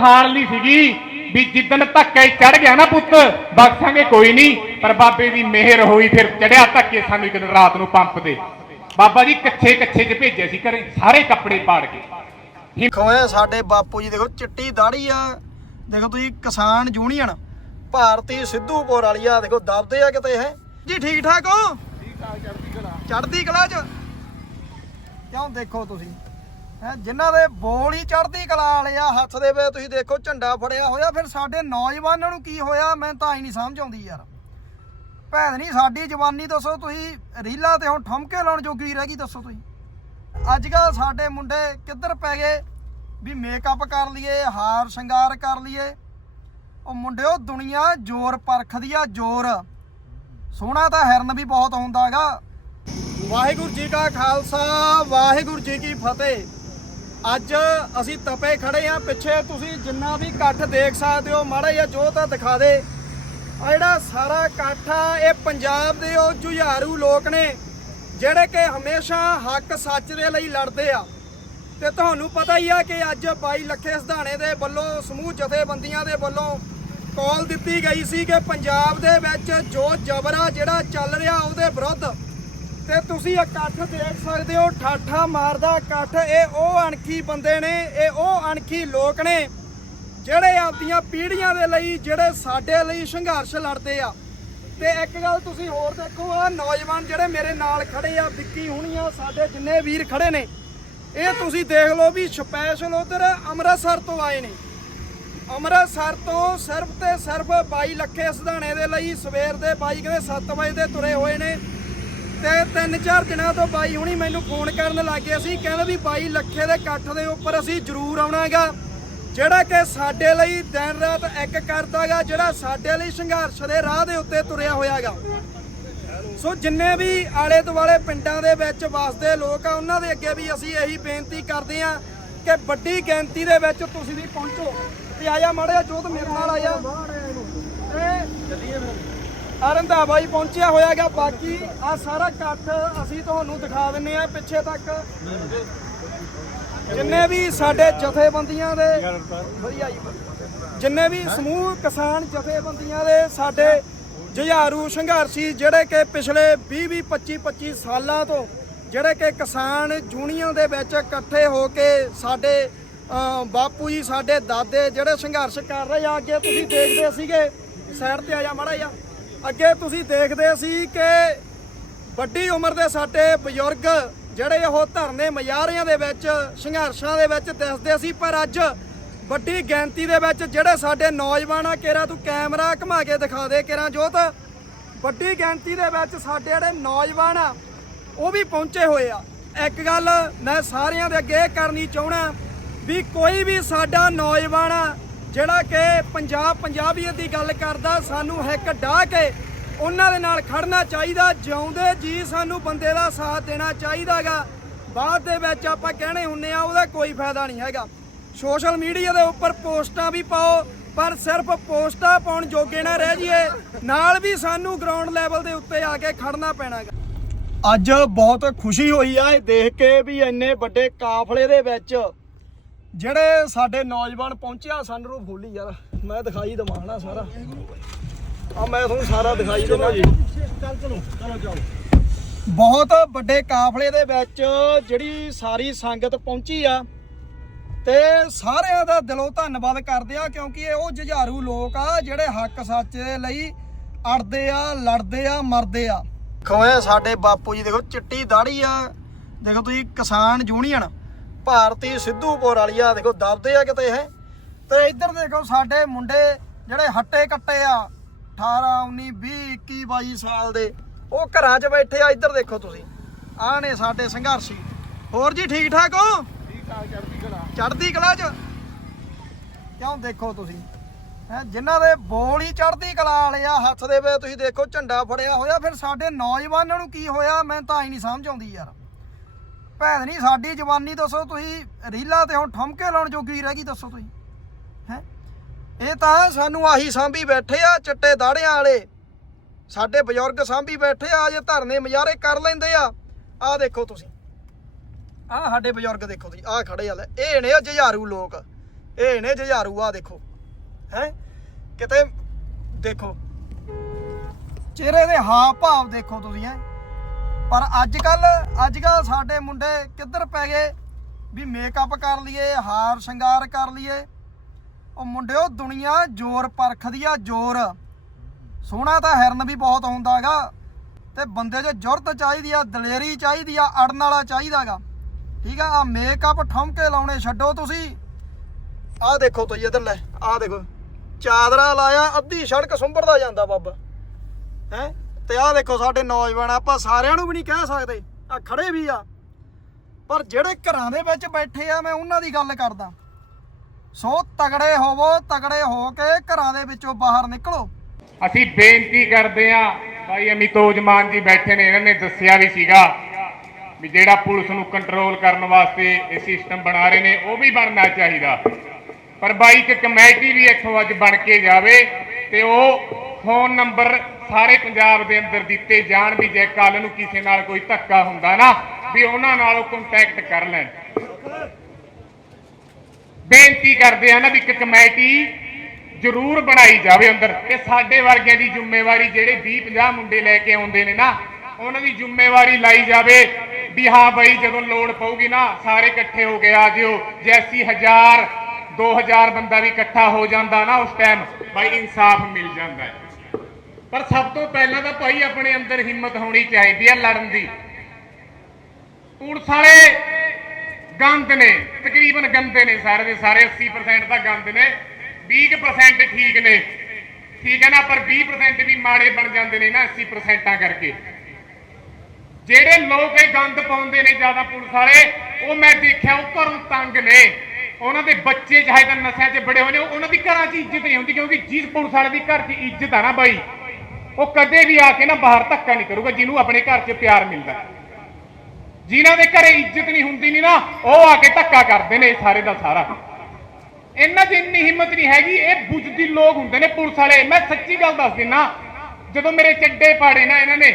ਠਾਣ ਲਈ ਸੀਗੀ ਵੀ ਜਿੱਦਣ ਧੱਕੇ ਚੜ ਗਿਆ ਨਾ ਪੁੱਤ ਬਖਸ਼ਾਂਗੇ ਕੋਈ ਨਹੀਂ ਪਰ ਬਾਬੇ ਦੀ ਮਿਹਰ ਹੋਈ ਫਿਰ ਚੜਿਆ ਧੱਕੇ ਸਾਨੂੰ ਇੱਕ ਦਿਨ ਰਾਤ ਨੂੰ ਪੰਪ ਤੇ। ਬਾਬਾ ਜੀ ਕੱਛੇ ਕੱਛੇ ਚ ਭੇਜੇ ਸੀ ਘਰੇ ਸਾਰੇ ਕੱਪੜੇ ਪਾੜ ਕੇ। ਖੋਏ ਸਾਡੇ ਬਾਪੂ ਜੀ ਦੇਖੋ ਚਿੱਟੀ ਦਾੜੀ ਆ। ਦੇਖੋ ਤੁਸੀਂ ਕਿਸਾਨ ਯੂਨੀਅਨ ਭਾਰਤੀ ਸਿੱਧੂਪੁਰ ਵਾਲੀ ਆ ਦੇਖੋ ਦਬਦੇ ਆ ਕਿਤੇ ਹੈ ਜੀ ਠੀਕ ਠਾਕ ਹੋ? ਠੀਕ ਠਾਕ ਚੜਦੀ ਕਲਾ। ਚੜਦੀ ਕਲਾ ਚ। ਕਿਉਂ ਦੇਖੋ ਤੁਸੀਂ? ਹੈਂ, ਜਿਨ੍ਹਾਂ ਦੇ ਬੋਲ ਹੀ ਚੜਦੀ ਕਲਾ ਵਾਲੇ ਆ, ਹੱਥ ਦੇ ਵਿੱਚ ਤੁਸੀਂ ਦੇਖੋ ਝੰਡਾ ਫੜਿਆ ਹੋਇਆ, ਫਿਰ ਸਾਡੇ ਨੌਜਵਾਨਾਂ ਨੂੰ ਕੀ ਹੋਇਆ, ਮੈਂ ਤਾਂ ਹੀ ਨਹੀਂ ਸਮਝ ਆਉਂਦੀ ਯਾਰ। ਭੈਣ ਨਹੀਂ ਸਾਡੀ ਜਵਾਨੀ ਦੱਸੋ ਤੁਸੀਂ, ਰੀਲਾਂ ਤੇ ਹੁਣ ਠਮਕੇ ਲਾਉਣ ਜੋਗੀ ਰਹਿ ਗਈ ਦੱਸੋ ਤੁਸੀਂ। ਅੱਜ ਕੱਲ ਸਾਡੇ ਮੁੰਡੇ ਕਿੱਧਰ ਪੈ ਗਏ? ਵੀ ਮੇਕਅਪ ਕਰ ਲਈਏ, ਹਾਰ ਸ਼ਿੰਗਾਰ ਕਰ ਲਈਏ। ਉਹ ਮੁੰਡਿਓ ਦੁਨੀਆ ਜ਼ੋਰ ਪਰਖਦੀ ਆ, ਜ਼ੋਰ। ਸੋਹਣਾ ਤਾਂ ਹਿਰਨ ਵੀ ਬਹੁਤ ਹੁੰਦਾਗਾ ਵਾਹਿਗੁਰੂ ਜੀ ਕਾ ਖਾਲਸਾ, ਵਾਹਿਗੁਰੂ ਜੀ ਕੀ ਫਤਿਹ। ਅੱਜ ਅਸੀਂ ਤਪੇ ਖੜੇ ਆ ਪਿੱਛੇ ਤੁਸੀਂ ਜਿੰਨਾ ਵੀ ਇਕੱਠ ਦੇਖ ਸਕਦੇ ਹੋ, ਮਾੜਾ ਜਿਹਾ ਜੋ ਤਾਂ ਦਿਖਾ ਦੇ। ਆ ਜਿਹੜਾ ਸਾਰਾ ਇਕੱਠ ਆ, ਇਹ ਪੰਜਾਬ ਦੇ ਉਹ ਜੁਝਾਰੂ ਲੋਕ ਨੇ, ਜਿਹੜੇ ਕਿ ਹਮੇਸ਼ਾ ਹੱਕ ਸੱਚ ਦੇ ਲਈ ਲੜਦੇ ਆ। ਤੇ ਤੁਹਾਨੂੰ ਪਤਾ ਹੀ ਆ ਕਿ ਅੱਜ 22 ਲੱਖੇ ਸਧਾਣੇ ਦੇ ਵੱਲੋਂ, ਸਮੂਹ ਜਥੇਬੰਦੀਆਂ ਦੇ ਵੱਲੋਂ ਕਾਲ ਦਿੱਤੀ ਗਈ ਸੀ ਕਿ ਪੰਜਾਬ ਦੇ ਵਿੱਚ ਜੋ ਜਬਰ ਆ ਜਿਹੜਾ ਚੱਲ ਰਿਹਾ ਉਹਦੇ ਵਿਰੁੱਧ ਤੇ ਤੁਸੀਂ ਇਕੱਠ ਦੇਖ ਸਕਦੇ ਹੋ, ਠਾਠਾ ਮਾਰਦਾ ਇਕੱਠ, ਇਹ ਉਹ ਅਣਖੀ ਬੰਦੇ ਨੇ, ਇਹ ਉਹ ਅਣਖੀ ਲੋਕ ਨੇ ਜਿਹੜੇ ਆਪਦੀਆਂ ਪੀੜ੍ਹੀਆਂ ਦੇ ਲਈ, ਜਿਹੜੇ ਸਾਡੇ ਲਈ ਸੰਘਰਸ਼ ਲੜਦੇ ਆ। ਤੇ ਇੱਕ ਗੱਲ ਤੁਸੀਂ ਹੋਰ ਦੇਖੋ ਆ ਨੌਜਵਾਨ ਜਿਹੜੇ ਮੇਰੇ ਨਾਲ ਖੜੇ ਆ, ਵਿੱਕੀ ਹੁਣੀਆਂ, ਸਾਡੇ ਜਿੰਨੇ ਵੀਰ ਖੜੇ ਨੇ, ਇਹ ਤੁਸੀਂ ਦੇਖ ਲਓ ਵੀ ਸਪੈਸ਼ਲ ਉਧਰ ਅੰਮ੍ਰਿਤਸਰ ਤੋਂ ਆਏ ਨੇ। ਅੰਮ੍ਰਿਤਸਰ ਤੋਂ ਸਿਰਫ ਤੇ ਸਿਰਫ 22 ਲੱਖੇ ਸਧਾਣੇ ਦੇ ਲਈ ਸਵੇਰ ਦੇ ਬਾਈ, ਕਹਿੰਦੇ 7 ਵਜੇ ਦੇ ਤੁਰੇ ਹੋਏ ਨੇ। ਤੇ ਤਿੰਨ ਚਾਰ ਦਿਨਾਂ ਤੋਂ ਬਾਈ ਹੁਣੀ ਮੈਨੂੰ ਫੋਨ ਕਰਨ ਲੱਗੇ ਸੀ, ਕਹਿੰਦੇ ਵੀ ਬਾਈ ਲੱਖੇ ਦੇ ਇਕੱਠ ਦੇ ਉੱਪਰ ਅਸੀਂ ਜ਼ਰੂਰ ਆਉਣਾਗਾ। ਜਿਹੜਾ ਕਿ ਸਾਡੇ ਲਈ ਦਿਨ ਰਾਤ ਇੱਕ ਕਰਦਾਗਾ, ਜਿਹੜਾ ਸਾਡੇ ਲਈ ਸੰਘਰਸ਼ ਦੇ ਰਾਹ ਦੇ ਉੱਤੇ ਤੁਰਿਆ ਹੋਇਆਗਾ। ਸੋ ਜਿੰਨੇ ਵੀ ਆਲੇ ਦੁਆਲੇ ਪਿੰਡਾਂ ਦੇ ਵਿੱਚ ਵਸਦੇ ਲੋਕ ਆ, ਉਹਨਾਂ ਦੇ ਅੱਗੇ ਵੀ ਅਸੀਂ ਇਹੀ ਬੇਨਤੀ ਕਰਦੇ ਆ ਕਿ ਵੱਡੀ ਗਿਣਤੀ ਦੇ ਵਿੱਚ ਤੁਸੀਂ ਵੀ ਪਹੁੰਚੋ। ਤੇ ਆਇਆ ਮਾੜਾ ਜੋਤ ਮੇਰੇ ਨਾਲ ਆਇਆ। ਤੇ ਅਰੰਦਾ ਬਾਈ ਪਹੁੰਚਿਆ ਹੋਇਆਗਾ ਬਾਕੀ ਆ ਸਾਰਾ ਇਕੱਠ ਅਸੀਂ ਤੁਹਾਨੂੰ ਦਿਖਾ ਦਿੰਨੇ ਆ ਪਿੱਛੇ ਤੱਕ। ਜਿੰਨੇ ਵੀ ਸਾਡੇ ਜਥੇਬੰਦੀਆਂ ਦੇ ਵਧੀਆ ਜੀ ਜਿੰਨੇ ਵੀ ਸਮੂਹ ਕਿਸਾਨ ਜਥੇਬੰਦੀਆਂ ਦੇ ਸਾਡੇ ਜੁਝਾਰੂ ਸੰਘਰਸ਼ੀ, ਜਿਹੜੇ ਕਿ ਪਿਛਲੇ 20 20 25 25 ਸਾਲਾਂ ਤੋਂ ਜਿਹੜੇ ਕਿ ਕਿਸਾਨ ਯੂਨੀਅਨ ਦੇ ਵਿੱਚ ਇਕੱਠੇ ਹੋ ਕੇ ਸਾਡੇ ਬਾਪੂ ਜੀ, ਸਾਡੇ ਦਾਦੇ ਜਿਹੜੇ ਸੰਘਰਸ਼ ਕਰ ਰਹੇ ਆ, ਅੱਗੇ ਤੁਸੀਂ ਦੇਖਦੇ ਸੀਗੇ। ਸਾਈਡ ਤੇ ਆ ਜਾ ਮਾੜਾ ਜਿਹਾ। ਅੱਗੇ ਤੁਸੀਂ ਦੇਖਦੇ ਸੀ ਕਿ ਵੱਡੀ ਉਮਰ ਦੇ ਸਾਡੇ ਬਜ਼ੁਰਗ ਜਿਹੜੇ ਉਹ ਧਰਨੇ ਮਜ਼ਾਰਿਆਂ ਦੇ ਵਿੱਚ, ਸੰਘਰਸ਼ਾਂ ਦੇ ਵਿੱਚ ਦਿਸਦੇ ਸੀ, ਪਰ ਅੱਜ ਵੱਡੀ ਗਿਣਤੀ ਦੇ ਵਿੱਚ ਜਿਹੜੇ ਸਾਡੇ ਨੌਜਵਾਨ ਆ ਕੇਰਾ ਤੂੰ ਕੈਮਰਾ ਘੁਮਾ ਕੇ ਦਿਖਾ ਦੇ ਕੇਰਾ ਜੋਤ? ਵੱਡੀ ਗਿਣਤੀ ਦੇ ਵਿੱਚ ਸਾਡੇ ਜਿਹੜੇ ਨੌਜਵਾਨ ਆ, ਉਹ ਵੀ ਪਹੁੰਚੇ ਹੋਏ ਆ। ਇੱਕ ਗੱਲ ਮੈਂ ਸਾਰਿਆਂ ਦੇ ਅੱਗੇ ਇਹ ਕਰਨੀ ਚਾਹਣਾ ਵੀ ਕੋਈ ਵੀ ਸਾਡਾ ਨੌਜਵਾਨ ਆ ਜਿਹੜਾ ਕਿ ਪੰਜਾਬ ਪੰਜਾਬੀਅਤ ਦੀ ਗੱਲ ਕਰਦਾ, ਸਾਨੂੰ ਹਿੱਕ ਢਾਹ ਕੇ ਉਹਨਾਂ ਦੇ ਨਾਲ ਖੜਨਾ ਚਾਹੀਦਾ, ਜਿਉਂਦੇ ਜੀ ਸਾਨੂੰ ਬੰਦੇ ਦਾ ਸਾਥ ਦੇਣਾ ਚਾਹੀਦਾਗਾ। ਬਾਅਦ ਦੇ ਵਿੱਚ ਆਪਾਂ ਕਹਿਣੇ ਹੁੰਨੇ ਆ ਉਹਦਾ ਕੋਈ ਫਾਇਦਾ ਨਹੀਂ ਹੈਗਾ। ਸੋਸ਼ਲ ਮੀਡੀਆ ਦੇ ਉੱਪਰ ਪੋਸਟਾਂ ਵੀ ਪਾਓ, ਪਰ ਸਿਰਫ ਪੋਸਟਾਂ ਪਾਉਣ ਜੋਗੇ ਨਾ ਰਹਿ ਜਾਈਏ, ਨਾਲ ਵੀ ਸਾਨੂੰ ਗਰਾਊਂਡ ਲੈਵਲ ਦੇ ਉੱਤੇ ਆ ਕੇ ਖੜਨਾ ਪੈਣਾਗਾ। ਅੱਜ ਬਹੁਤ ਖੁਸ਼ੀ ਹੋਈ ਆ ਇਹ ਦੇਖ ਕੇ ਵੀ ਇੰਨੇ ਵੱਡੇ ਕਾਫਲੇ ਦੇ ਵਿੱਚ ਜਿਹੜੇ ਸਾਡੇ ਨੌਜਵਾਨ ਪਹੁੰਚਿਆ ਸਾਨੂੰ ਨੂੰ ਫੋਲੀ ਯਾਰ। ਮੈਂ ਦਿਖਾਈ ਦਵਾਂ ਨਾ ਸਾਰਾ। ਆ ਮੈਂ ਤੁਹਾਨੂੰ ਸਾਰਾ ਦਿਖਾਈ ਦੇਣਾ ਜੀ। ਚੱਲ ਚਲੋ ਚਲੋ ਜਾਓ। ਬਹੁਤ ਵੱਡੇ ਕਾਫਲੇ ਦੇ ਵਿੱਚ ਜਿਹੜੀ ਸਾਰੀ ਸੰਗਤ ਪਹੁੰਚੀ ਆ ਤੇ ਸਾਰਿਆਂ ਦਾ ਦਿਲੋਂ ਧੰਨਵਾਦ ਕਰਦੇ ਆ ਕਿਉਂਕਿ ਇਹ ਉਹ ਜੁਝਾਰੂ ਲੋਕ ਆ ਜਿਹੜੇ ਹੱਕ ਸੱਚ ਦੇ ਲਈ ਅੜਦੇ ਆ ਲੜਦੇ ਆ ਮਰਦੇ ਆ। ਖੋਏ ਸਾਡੇ ਬਾਪੂ ਜੀ ਦੇਖੋ ਚਿੱਟੀ ਦਾੜੀ ਆ। ਦੇਖੋ ਤੁਸੀਂ ਕਿਸਾਨ ਯੂਨੀਅਨ। ਭਾਰਤੀ ਸਿੱਧੂਪੁਰ ਵਾਲੀ ਆ ਦੇਖੋ ਦਬਦੇ ਆ ਕਿਤੇ ਹੈ ਤੇ ਇੱਧਰ ਦੇਖੋ ਸਾਡੇ ਮੁੰਡੇ ਜਿਹੜੇ ਹੱਟੇ ਕੱਟੇ ਆ 18 19 20 21 22 ਸਾਲ ਦੇ। ਉਹ ਘਰਾਂ 'ਚ ਬੈਠੇ ਆ ਇੱਧਰ ਦੇਖੋ ਤੁਸੀਂ। ਆਹ ਨੇ ਸਾਡੇ ਸੰਘਰਸ਼ੀ। ਹੋਰ ਜੀ ਠੀਕ ਠਾਕ ਹੋ? ਚੜ੍ਹਦੀ ਕਲਾ। ਚ? ਕਿਉਂ ਦੇਖੋ ਤੁਸੀਂ? ਹੈ ਜਿਨ੍ਹਾਂ ਦੇ ਬੋਲ ਹੀ ਚੜ੍ਹਦੀ ਕਲਾ ਵਾਲੇ ਆ ਹੱਥ ਦੇ ਵਿੱਚ ਤੁਸੀਂ ਦੇਖੋ ਝੰਡਾ ਫੜਿਆ ਹੋਇਆ। ਫਿਰ ਸਾਡੇ ਨੌਜਵਾਨਾਂ ਨੂੰ ਕੀ ਹੋਇਆ? ਮੈਂ ਤਾਂ ਹੀ ਨਹੀਂ ਸਮਝ ਆਉਂਦੀ ਯਾਰ। ਭੈਣ ਨਹੀਂ ਸਾਡੀ ਜਵਾਨੀ ਦੱਸੋ ਤੁਸੀਂ, ਰੀਲਾਂ ਤੇ ਹੁਣ ਠਮਕੇ ਲਾਉਣ ਜੋਗੀ ਰਹਿ ਗਈ ਦੱਸੋ ਤੁਸੀਂ, ਹੈ? ਇਹ ਤਾਂ ਸਾਨੂੰ ਆਹੀ ਸਾਂਭੀ ਬੈਠੇ ਆ, ਚਿੱਟੇ ਦਾੜਿਆਂ ਵਾਲੇ। ਸਾਡੇ ਬਜ਼ੁਰਗ ਸਾਂਭੀ ਬੈਠੇ ਆ, ਜੇ ਧਰਨੇ ਮਜ਼ਾਰੇ ਕਰ ਲੈਂਦੇ ਆ, ਆਹ ਦੇਖੋ ਤੁਸੀਂ। ਆਹ ਸਾਡੇ ਬਜ਼ੁਰਗ ਦੇਖੋ ਤੁਸੀਂ, ਆਹ ਖੜੇ ਆ ਲੈ। ਇਹ ਨੇ ਉਹ ਲੋਕ, ਇਹ ਨੇ ਜੁਝਾਰੂ ਆ ਦੇਖੋ, ਹੈ? ਕਿਤੇ ਦੇਖੋ, ਚਿਹਰੇ ਦੇ ਹਾਵ ਭਾਵ ਦੇਖੋ ਤੁਸੀਂ, ਹੈ? ਪਰ ਅੱਜ ਕੱਲ ਅੱਜ ਕੱਲ ਸਾਡੇ ਮੁੰਡੇ ਕਿੱਧਰ ਪੈ ਗਏ? ਵੀ ਮੇਕਅਪ ਕਰ ਲਈਏ, ਹਾਰ ਸ਼ਿੰਗਾਰ ਕਰ ਲਈਏ। ਉਹ ਮੁੰਡਿਓ, ਦੁਨੀਆ ਜ਼ੋਰ ਪਰਖਦੀ ਆ, ਜ਼ੋਰ। ਸੋਹਣਾ ਤਾਂ ਹਿਰਨ ਵੀ ਬਹੁਤ ਹੁੰਦਾਗਾ ਤੇ ਬੰਦੇ 'ਚ ਜੁਰਤ ਚਾਹੀਦੀ ਆ, ਦਲੇਰੀ ਚਾਹੀਦੀ ਆ, ਅੜਨ ਵਾਲਾ ਚਾਹੀਦਾਗਾ ਠੀਕ ਆ ਆ ਮੇਕਅਪ ਠਮਕੇ ਲਾਉਣੇ ਛੱਡੋ ਤੁਸੀਂ। ਆਹ ਦੇਖੋ ਤੁਸੀਂ ਇਧਰ ਲੈ, ਆਹ ਦੇਖੋ। ਚਾਦਰਾ ਲਾਇਆ, ਅੱਧੀ ਸੜਕ ਸੁੰਬੜਦਾ ਜਾਂਦਾ ਬਾਬਾ। ਹੈ? ਤੇ ਆਹ ਦੇਖੋ ਸਾਡੇ ਨੌਜਵਾਨ, ਆਪਾਂ ਸਾਰਿਆਂ ਨੂੰ ਵੀ ਨਹੀਂ ਕਹਿ ਸਕਦੇ ਆ ਖੜੇ ਵੀ ਆ। ਪਰ ਜਿਹੜੇ ਘਰਾਂ ਦੇ ਵਿੱਚ ਬੈਠੇ ਆ, ਮੈਂ ਉਹਨਾਂ ਦੀ ਗੱਲ ਕਰਦਾ। ਸੋ ਤਗੜੇ ਹੋਵੋ, ਤਗੜੇ ਹੋ ਕੇ ਘਰਾਂ ਦੇ ਵਿੱਚੋਂ ਬਾਹਰ ਨਿਕਲੋ। ਅਸੀਂ ਬੇਨਤੀ ਕਰਦੇ ਆਂ ਭਾਈ ਅਮਿਤੋਜ ਮਾਨ ਜੀ ਬੈਠੇ ਨੇ, ਇਹਨਾਂ ਨੇ ਦੱਸਿਆ ਵੀ ਸੀਗਾ ਵੀ ਜਿਹੜਾ ਪੁਲਿਸ ਨੂੰ ਕੰਟਰੋਲ ਕਰਨ ਵਾਸਤੇ ਇਹ ਸਿਸਟਮ ਬਣਾ ਰਹੇ ਨੇ, ਉਹ ਵੀ ਬਣਨਾ ਚਾਹੀਦਾ। ਪਰ ਬਾਈ, ਇੱਕ ਕਮੇਟੀ ਵੀ ਇੱਥੋਂ ਅੱਜ ਬਣ ਕੇ ਜਾਵੇ ਤੇ ਉਹ ਫੋਨ ਨੰਬਰ ਸਾਰੇ ਪੰਜਾਬ ਦੇ ਅੰਦਰ ਦਿੱਤੇ ਜਾਣ ਵੀ ਜੇ ਕੱਲ ਨੂੰ ਕਿਸੇ ਨਾਲ ਕੋਈ ਧੱਕਾ ਹੁੰਦਾ ਨਾ ਵੀ ਉਹਨਾਂ ਨਾਲ ਉਹ ਕੰਟੈਕਟ ਕਰ ਲੈਣ। ਬੇਨਤੀ ਕਰਦੇ ਆ ਨਾ ਵੀ ਇੱਕ ਕਮੇਟੀ ਜ਼ਰੂਰ ਬਣਾਈ ਜਾਵੇ ਅੰਦਰ ਤੇ ਸਾਡੇ ਵਰਗਿਆਂ ਦੀ ਜ਼ਿੰਮੇਵਾਰੀ ਜਿਹੜੇ 20 50 ਮੁੰਡੇ ਲੈ ਕੇ ਆਉਂਦੇ ਨੇ ਨਾ, ਉਹਨਾਂ ਦੀ ਜ਼ਿੰਮੇਵਾਰੀ ਲਾਈ ਜਾਵੇ ਵੀ ਹਾਂ ਬਈ ਜਦੋਂ ਲੋੜ ਪਊਗੀ ਨਾ ਸਾਰੇ ਇਕੱਠੇ ਹੋ ਕੇ ਆ ਜਿਓ। ਜੈਸੀ ਹਜ਼ਾਰ 2000 ਬੰਦਾ ਵੀ ਇਕੱਠਾ ਹੋ ਜਾਂਦਾ ਨਾ ਉਸ ਟਾਈਮ ਬਾਈ ਇਨਸਾਫ ਮਿਲ ਜਾਂਦਾ ਹੈ। ਪਰ ਸਭ ਤੋਂ ਪਹਿਲਾਂ ਤਾਂ ਭਾਈ ਆਪਣੇ ਅੰਦਰ ਹਿੰਮਤ ਹੋਣੀ ਚਾਹੀਦੀ ਹੈ ਲੜਨ ਦੀ। ਪੁਲਿਸ ਵਾਲੇ ਗੰਦ ਨੇ, ਤਕਰੀਬਨ ਗੰਦੇ ਨੇ ਸਾਰੇ ਦੇ ਸਾਰੇ 80% ਤਾਂ ਗੰਦ ਨੇ 20% ਠੀਕ ਨੇ। ਠੀਕ ਹੈ ਨਾ, ਪਰ 20% ਵੀ ਮਾੜੇ ਬਣ ਜਾਂਦੇ ਨੇ ਨਾ 80%ਾਂ ਕਰਕੇ। ਜਿਹੜੇ ਲੋਕ ਇਹ ਗੰਦ ਪਾਉਂਦੇ ਨੇ ਜ਼ਿਆਦਾ ਪੁਲਿਸ ਵਾਲੇ, ਉਹ ਮੈਂ ਦੇਖਿਆ, ਉਹ ਘਰੋਂ ਤੰਗ ਨੇ। ਉਹਨਾਂ ਦੇ ਬੱਚੇ ਚਾਹੇ ਤਾਂ ਨਸ਼ਿਆਂ 'ਚ ਬੜੇ ਹੋਏ ਨੇ, ਉਹਨਾਂ ਦੀ ਘਰਾਂ 'ਚ ਇੱਜ਼ਤ ਨਹੀਂ ਹੁੰਦੀ, ਕਿਉਂਕਿ ਜਿਸ ਪੁਲਿਸ ਵਾਲੇ ਦੀ ਘਰ 'ਚ ਇੱਜ਼ਤ ਆ ਨਾ ਬਾਈ ਉਹ ਕਦੇ ਵੀ ਆ ਕੇ ਨਾ ਬਾਹਰ ਧੱਕਾ ਨਹੀਂ ਕਰੂਗਾ, ਜਿਹਨੂੰ ਆਪਣੇ ਘਰ 'ਚ ਪਿਆਰ ਮਿਲਦਾ। ਹੈ। ਜਿਨ੍ਹਾਂ ਦੇ ਘਰੇ ਇੱਜ਼ਤ ਨਹੀਂ ਹੁੰਦੀ ਨਹੀਂ ਨਾ, ਉਹ ਆ ਕੇ ਧੱਕਾ ਕਰਦੇ ਨੇ ਸਾਰੇ ਦਾ ਸਾਰਾ। ਇਹਨਾਂ ਦੀ ਇੰਨੀ ਹਿੰਮਤ ਨਹੀਂ ਹੈਗੀ, ਇਹ ਬੁੱਝਦੀ ਲੋਕ ਹੁੰਦੇ ਨੇ ਪੁਲਿਸ ਵਾਲੇ। ਮੈਂ ਸੱਚੀ ਗੱਲ ਦੱਸ ਦਿੰਨਾ, ਜਦੋਂ ਮੇਰੇ ਚੱਡੇ ਪਾੜੇ ਨਾ ਇਹਨਾਂ ਨੇ,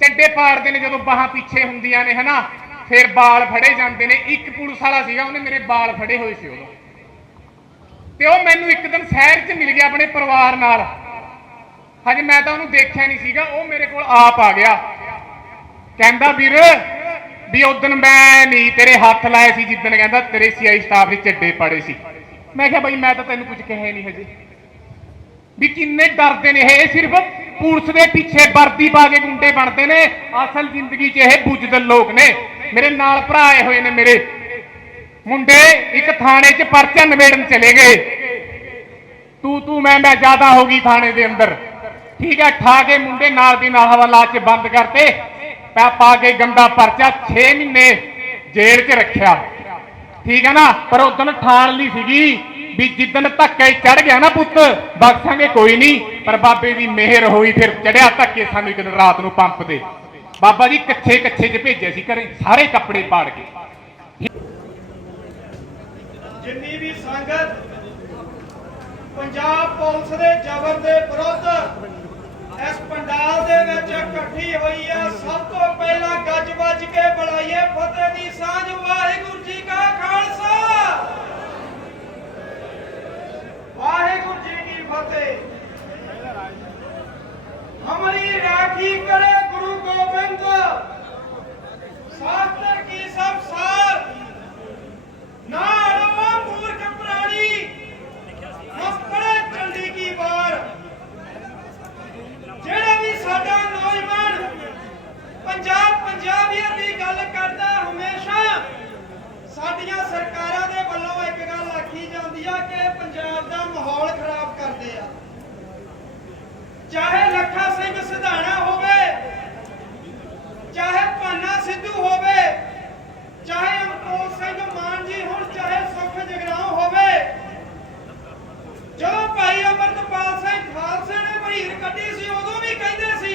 ਚੱਡੇ ਪਾੜਦੇ ਨੇ ਜਦੋਂ ਬਾਹਾਂ ਪਿੱਛੇ ਹੁੰਦੀਆਂ ਨੇ, ਹਨਾ, ਫਿਰ ਬਾਲ ਫੜੇ ਜਾਂਦੇ ਨੇ। ਇੱਕ ਪੁਲਿਸ ਵਾਲਾ ਸੀਗਾ, ਉਹਨੇ ਮੇਰੇ ਬਾਲ ਫੜੇ ਹੋਏ ਸੀ ਉਦੋਂ। ਤੇ ਉਹ ਮੈਨੂੰ ਇੱਕ ਦਿਨ ਸ਼ਹਿਰ 'ਚ ਮਿਲ ਗਿਆ ਆਪਣੇ ਪਰਿਵਾਰ ਨਾਲ। ਹਜੇ, ਮੈਂ ਤਾਂ ਉਹਨੂੰ ਦੇਖਿਆ ਨਹੀਂ ਸੀਗਾ, ਉਹ ਮੇਰੇ ਕੋਲ ਆਪ ਆ ਗਿਆ। ਕਹਿੰਦਾ, ਵੀਰ, ਵੀ ਉਦੋਂ ਮੈਂ ਨਹੀਂ ਤੇਰੇ ਹੱਥ ਲਾਏ ਸੀ, ਜਿੱਦਣ ਕਹਿੰਦਾ ਤੇਰੇ ਸੀਆਈ ਸਟਾਫ ਦੇ ਚੱਡੇ ਪੜੇ ਸੀ। ਮੈਂ ਕਿਹਾ, ਬਾਈ, ਮੈਂ ਤਾਂ ਤੈਨੂੰ ਕੁਝ ਕਿਹਾ ਨਹੀਂ ਹਜੇ। ਵੀ ਕਿੰਨੇ ਡਰਦੇ ਨੇ ਇਹ ਸਿਰਫ ਪੁਲਿਸ ਦੇ ਪਿੱਛੇ ਵਰਦੀ ਪਾ ਕੇ ਗੁੰਡੇ ਬਣਦੇ ਨੇ। ਅਸਲ ਜ਼ਿੰਦਗੀ 'ਚ ਇਹ ਬੁੱਝਦਲ ਲੋਕ ਨੇ। ਮੇਰੇ ਨਾਲ ਭਰਾ ਆਏ ਹੋਏ ਨੇ ਮੇਰੇ। ਮੁੰਡੇ ਇੱਕ ਥਾਣੇ 'ਚ ਪਰਚਾ ਨਿਬੇੜਨ ਚਲੇ ਗਏ। ਤੂੰ ਤੂੰ, ਮੈਂ ਮੈਂ ਜ਼ਿਆਦਾ ਹੋ ਗਈ ਥਾਣੇ ਦੇ ਅੰਦਰ। ਠੀਕ ਹੈ ਠਾ ਕੇ ਮੁੰਡੇ ਨਾਲ ਦੀ ਨਾਲ ਹਵਾਲਾ 'ਚ ਬੰਦ ਕਰਤੇ। ਪਾ ਪਾ ਕੇ ਗੰਦਾ ਪਰਚਾ 6 ਮਹੀਨੇ ਜੇਲ੍ਹ 'ਚ ਰੱਖਿਆ। ਠੀਕ ਹੈ ਨਾ? ਪਰ ਉਦੋਂ ਠਾਣ ਲਈ ਸੀਗੀ ਵੀ ਜਿੱਦਣ ਧੱਕੇ ਚੜ ਗਿਆ ਨਾ ਪੁੱਤ, ਬਖਸ਼ਾਂਗੇ ਕੋਈ ਨਹੀਂ। ਪਰ ਬਾਬੇ ਦੀ ਮਿਹਰ ਹੋਈ ਫਿਰ ਚੜਿਆ ਧੱਕੇ ਸਾਨੂੰ ਇੱਕ ਦਿਨ ਰਾਤ ਨੂੰ ਪੰਪ ਦੇ ਬਾਬਾ ਜੀ ਕੱਛੇ ਕੱਛੇ 'ਚ ਭੇਜੇ ਸੀ ਘਰੇ, ਸਾਰੇ ਕੱਪੜੇ ਪਾੜ ਕੇ। ਜਿੰਨੀ ਵੀ ਸੰਗਤ ਪੰਜਾਬ ਪੁਲਿਸ ਦੇ ਜ਼ਬਰ ਦੇ ਵਿਰੁੱਧ ਇਸ ਪੰਡਾਲ ਦੇ ਵਿੱਚ ਇਕੱਠੀ ਹੋਈ ਹੈ। ਸਭ ਤੋਂ ਪਹਿਲਾਂ ਦਾ ਮਾਹੌਲ ਖਰਾਬ ਕਰਦੇ ਆ। ਚਾਹੇ ਲੱਖਾ ਸਿੰਘ ਸਿਧਾਣਾ ਹੋਵੇ ਚਾਹੇ ਭਾਨਾ ਸਿੱਧੂ ਹੋਵੇ ਚਾਹੇ ਅਮਰਪਾਲ ਸਿੰਘ ਮਾਨ ਜੀ ਹੁਣ ਚਾਹੇ ਸੁਖ ਜਗਰਾਉਂ ਹੋਵੇ ਜਦੋਂ ਭਾਈ ਅਮਰਪਾਲ ਸਿੰਘ ਖਾਲਸੇ ਨੇ ਵਹੀਰ ਕੱਢੀ ਸੀ ਉਦੋਂ ਵੀ ਕਹਿੰਦੇ ਸੀ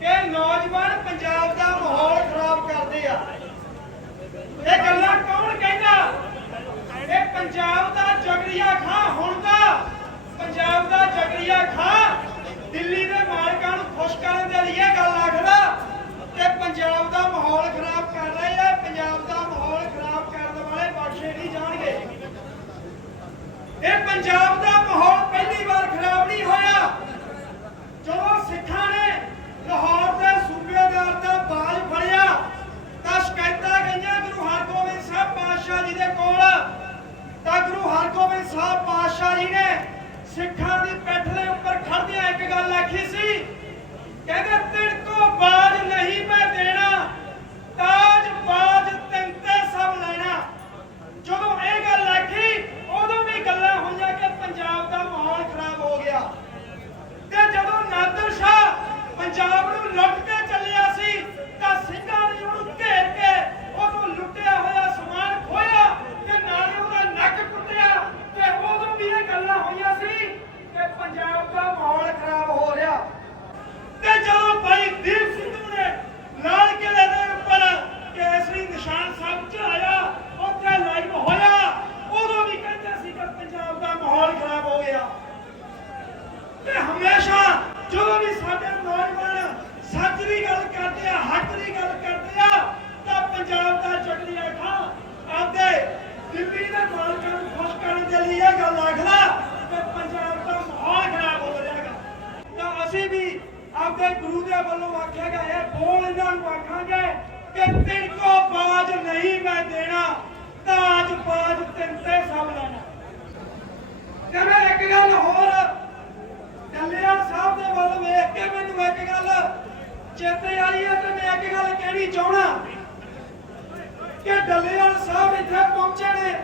ਕਿ ਨੌਜਵਾਨ ਪੰਜਾਬ ਦਾ ਮਾਹੌਲ ਖਰਾਬ ਕਰਦੇ ਆ ਇਹ ਗੱਲਾਂ ਕੌਣ ਕਹਿੰਦਾ ਇਹ ਪੰਜਾਬ ਦਾ ਜਗਰੀਆ ਖਾਂ ਹੁਣ ਦਾ ਪੰਜਾਬ ਦਾ ਜਗਰੀਆ ਖਾਂ ਦਿੱਲੀ ਦੇ ਮਾਲਕਾਂ ਨੂੰ ਖੁਸ਼ ਕਰਨ ਦੇ ਲਈ ਇਹ ਗੱਲ ਆਖਦਾ ਕਿ ਪੰਜਾਬ ਦਾ ਮਾਹੌਲ ਖਰਾਬ ਕਰ ਰਹੇ ਆ ਪੰਜਾਬ ਦਾ ਮਾਹੌਲ ਖਰਾਬ ਕਰਨ ਵਾਲੇ ਬਖਸ਼ੇ ਨਹੀਂ ਜਾਣਗੇ ਇਹ ਪੰਜਾਬ ਦਾ ਮਾਹੌਲ ਪਹਿਲੀ ਵਾਰ ਖਰਾਬ ਨਹੀਂ ਹੋਇਆ ਜਦੋਂ ਸਿੱਖਾਂ ਨੇ ਲਾਹੌਰ ਦੇ ਸੂਬੇਦਾਰ ਦਾ ਬਾਜ ਫੜਿਆ ਤਾਂ ਸ਼ਿਕਾਇਤਾਂ ਗਈਆਂ ਗੁਰੂ ਹਰਗੋਬਿੰਦ ਸਾਹਿਬ ਪਾਤਸ਼ਾਹ ਜੀ ਦੇ ਕੋਲ ਤਾਂ ਗੁਰੂ ਹਰਗੋਬਿੰਦ ਸਾਹਿਬ ਪਾਤਸ਼ਾਹ ਜੀ ਨੇ ਸਿੱਖਾਂ ਦੀ ਪਿੱਠ ਦੇ ਉੱਪਰ ਖੜਦਿਆਂ ਇੱਕ ਗੱਲ ਆਖੀ ਸੀ ਕਹਿੰਦੇ ਤਿੜਕੋ ਬਾਜ ਨਹੀਂ ਮੈਂ ਦੇਣਾ ਤਾਜ ਬਾਜ ਤਿੰਤੇ ਸਭ ਲੈਣਾ ਜਦੋਂ ਇਹ ਗੱਲ ਆਖੀ ਉਦੋਂ ਵੀ ਗੱਲਾਂ ਹੋਈਆਂ ਕਿ ਪੰਜਾਬ ਦਾ ਮਾਹੌਲ ਖਰਾਬ ਹੋ ਗਿਆ ਤੇ ਜਦੋਂ ਨਾਦਰ ਸ਼ਾਹ ਪੰਜਾਬ ਨੂੰ ਲੁੱਟ ਕੇ ਚੱਲਿਆ ਸੀ ਤਾਂ ਸਿੰਘਾਂ ਨੇ ਉਹਨੂੰ ਘੇਰ ਕੇ ਉਹਨੂੰ ਲੁੱਟਿਆ ਹੋਇਆ ਸਮਾਨ ਖੋਇਆ ਤੇ ਨਾਲੇ ਉਹਦਾ ਨੱਕ ਕੁੱਟਿਆ ਤੇ ਉਦੋਂ ਵੀ ਇਹ ਗੱਲਾਂ ਹੋਈਆਂ ਸੀ ਕਿ ਪੰਜਾਬ ਦਾ ਮਾਹੌਲ ਖਰਾਬ ਹੋ ਰਿਹਾ ਤੇ ਜਦੋਂ ਭਾਈ ਦੀਪ ਸਿੱਧੂ ਨੇ ਲਾਲ ਕਿਲੇ ਦੇ ਉੱਪਰ ਕੇਸਰੀ ਨਿਸ਼ਾਨ ਸਾਹਿਬ ਚੜਾਇਆ ਉੱਥੇ ਲਾਈਵ ਹੋਇਆ ਉਦੋਂ ਵੀ ਕਹਿੰਦੇ ਸੀ ਕਿ ਪੰਜਾਬ ਦਾ ਮਾਹੌਲ ਖਰਾਬ ਹੋ ਗਿਆ ਤੇ ਹਮੇਸ਼ਾ ਜਦੋਂ ਵੀ ਸਾਡੇ ਨੌਜਵਾਨ ਸੱਚ ਦੀ ਗੱਲ ਕਰਦੇ ਆ ਹੱਕ ਦੀ ਗੱਲ ਕਰਦੇ ਆ ਤਾਂ ਪੰਜਾਬ ਦਾ ਚੱਕਰੀਆ ਖਾਂ ਆਪਦੇ ਦਿੱਲੀ ਦੇ ਮਾਲਕਾਂ ਨੂੰ ਖੁਸ਼ ਕਰਨ ਦੇ ਲਈ ਇਹ ਗੱਲ ਆਖਦਾ ਕਿ ਪੰਜਾਬ ਦਾ ਮਾਹੌਲ ਖਰਾਬ ਹੋ ਰਿਹਾਗਾ ਤਾਂ ਅਸੀਂ ਵੀ ਆਪਦੇ ਗੁਰੂ ਦੇ ਵੱਲੋਂ ਆਖਿਆਗਾ ਇਹ ਬੋਲ ਇਹਨਾਂ ਨੂੰ ਆਖਾਂਗੇ ਕਿ ਤਿੰਕੋ ਬਾਜ ਨਹੀਂ ਮੈਂ ਦੇਣਾ, ਤਾਜ ਬਾਜ ਤਿੰਤੇ ਸਭ ਲੈਣਾ। ਤੇ ਮੈਂ ਇੱਕ ਗੱਲ ਹੋਰ ਡੱਲੇਵਾਲ ਸਾਹਿਬ ਦੇ ਵੱਲ ਵੇਖ ਕੇ ਮੈਨੂੰ ਇੱਕ ਗੱਲ ਚੇਤੇ ਆਈ ਹੈ ਤੇ ਮੈਂ ਇੱਕ ਗੱਲ ਕਹਿਣੀ ਚਾਹਣਾ ਕਿ ਡੱਲੇਵਾਲ ਸਾਹਿਬ ਇੱਥੇ ਪਹੁੰਚੇ ਨੇ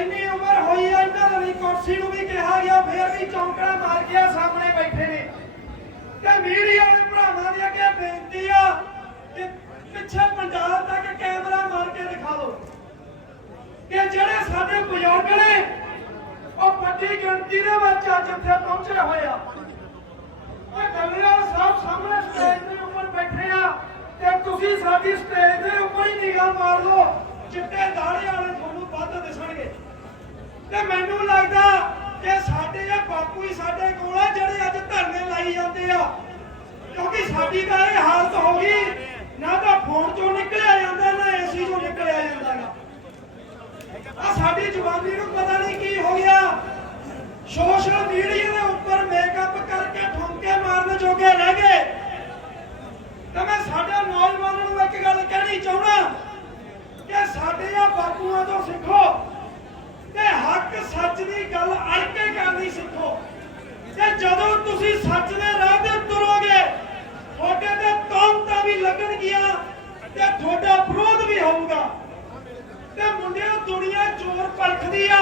ਇੰਨੀ ਉਮਰ ਹੋਈ ਹੈ ਇਹਨਾਂ ਦੀ ਕੁਰਸੀ ਨੂੰ ਵੀ ਕਿਹਾ ਗਿਆ, ਫੇਰ ਵੀ ਚੌਂਕੜਾ ਮਾਰ ਕੇ ਸਾਹਮਣੇ ਬੈਠੇ ਨੇ। ਤੇ ਮੀਡੀਆ ਦੇ ਭਰਾਵਾਂ ਦੀ ਅੱਗੇ ਬੇਨਤੀ ਆ ਕਿ ਪਿੱਛੇ ਪੰਡਾਲ ਤੱਕ ਕੈਮਰਾ ਮਾਰ ਕੇ ਦਿਖਾ ਦਿਓ ਕਿ ਜਿਹੜੇ ਸਾਡੇ ਬਜ਼ੁਰਗ ਨੇ, ਉਹ ਵੱਡੀ ਗਿਣਤੀ ਦੇ ਵਿੱਚ ਅੱਜ ਇੱਥੇ ਪਹੁੰਚੇ ਹੋਏ ਆ। ਉਹ ਡੱਲੇਵਾਲ ਸਾਹਿਬ ਸਾਹਮਣੇ ਸਟੇਜ ਦੇ ਉੱਪਰ ਬੈਠੇ ਆ ਤੇ ਤੁਸੀਂ ਸਾਡੀ ਸਟੇਜ ਦੇ ਉੱਪਰ ਹੀ ਨਿਗਾਹ ਮਾਰ ਲਓ ਚਿੱਟੇ ਦਾੜੇ ਵਾਲੇ ਤੁਹਾਨੂੰ ਵੱਧ ਦਿਸਣਗੇ। ਤੇ ਮੈਨੂੰ ਲੱਗਦਾ ਕਿ ਸਾਡੇ ਇਹ ਬਾਪੂ ਹੀ ਸਾਡੇ ਕੋਲ ਆ ਜਿਹੜੇ ਅੱਜ ਧਰਨੇ ਲਾਈ ਜਾਂਦੇ ਆ। ਕਿਉਂਕਿ ਸਾਡੀ ਤਾਂ ਇਹ ਹਾਲਤ ਹੋ ਗਈ, ਨਾ ਤਾਂ ਫੋਨ ਚੋਂ ਨਿਕਲਿਆ ਜਾਂਦਾ, ਨਾ ਏਸੀ ਚੋਂ ਨਿਕਲਿਆ ਜਾਂਦਾ ਆ ਸਾਡੀ ਜਵਾਨੀ ਨੂੰ ਪਤਾ ਨਹੀਂ ਕੀ ਹੋ ਗਿਆ। ਸੋਸ਼ਲ ਮੀਡੀਆ ਦੇ ਉੱਪਰ ਮੇਕਅਪ ਕਰਕੇ ਠੁਮਕੇ ਮਾਰਨ ਜੋਗੇ ਰਹਿ ਗਏ। ਤਾਂ ਮੈਂ ਸਾਡੇ ਨੌਜਵਾਨਾਂ ਨੂੰ ਇੱਕ ਗੱਲ ਕਹਿਣੀ ਚਾਹੁੰਦਾ ਕਿ ਸਾਡੇ ਆ ਬਾਪੂਆਂ ਤੋਂ ਸਿੱਖੋ। ਤੇ ਹੱਕ ਸੱਚ ਦੀ ਗੱਲ ਅੜ ਕਰਨੀ ਸਿੱਖੋ। ਤੇ ਜਦੋਂ ਤੁਸੀਂ ਸੱਚ ਦੇ ਰਾਹ ਤੇ ਤੁਰੋਗੇ, ਤੁਹਾਡੇ ਤੇ ਤੌਮਤਾਂ ਵੀ ਲੱਗਣਗੀਆਂ ਤੇ ਤੁਹਾਡਾ ਵਿਰੋਧ ਵੀ ਹੋਊਗਾ। ਤੇ ਮੁੰਡਿਆਂ ਦੁਨੀਆ ਚੋਰ ਪਰਖਦੀ ਆ।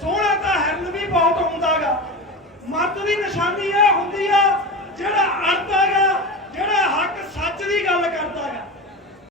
ਸੋਹਣਾ ਤਾਂ ਹਰਨ ਵੀ ਬਹੁਤ ਹੁੰਦਾਗਾ ਮਰਦ ਦੀ ਨਿਸ਼ਾਨੀ ਇਹ ਹੁੰਦੀ ਆ, ਜਿਹੜਾ ਅੜਦਾਗਾ ਜਿਹੜਾ ਹੱਕ ਸੱਚ ਦੀ ਗੱਲ ਕਰਦਾਗਾ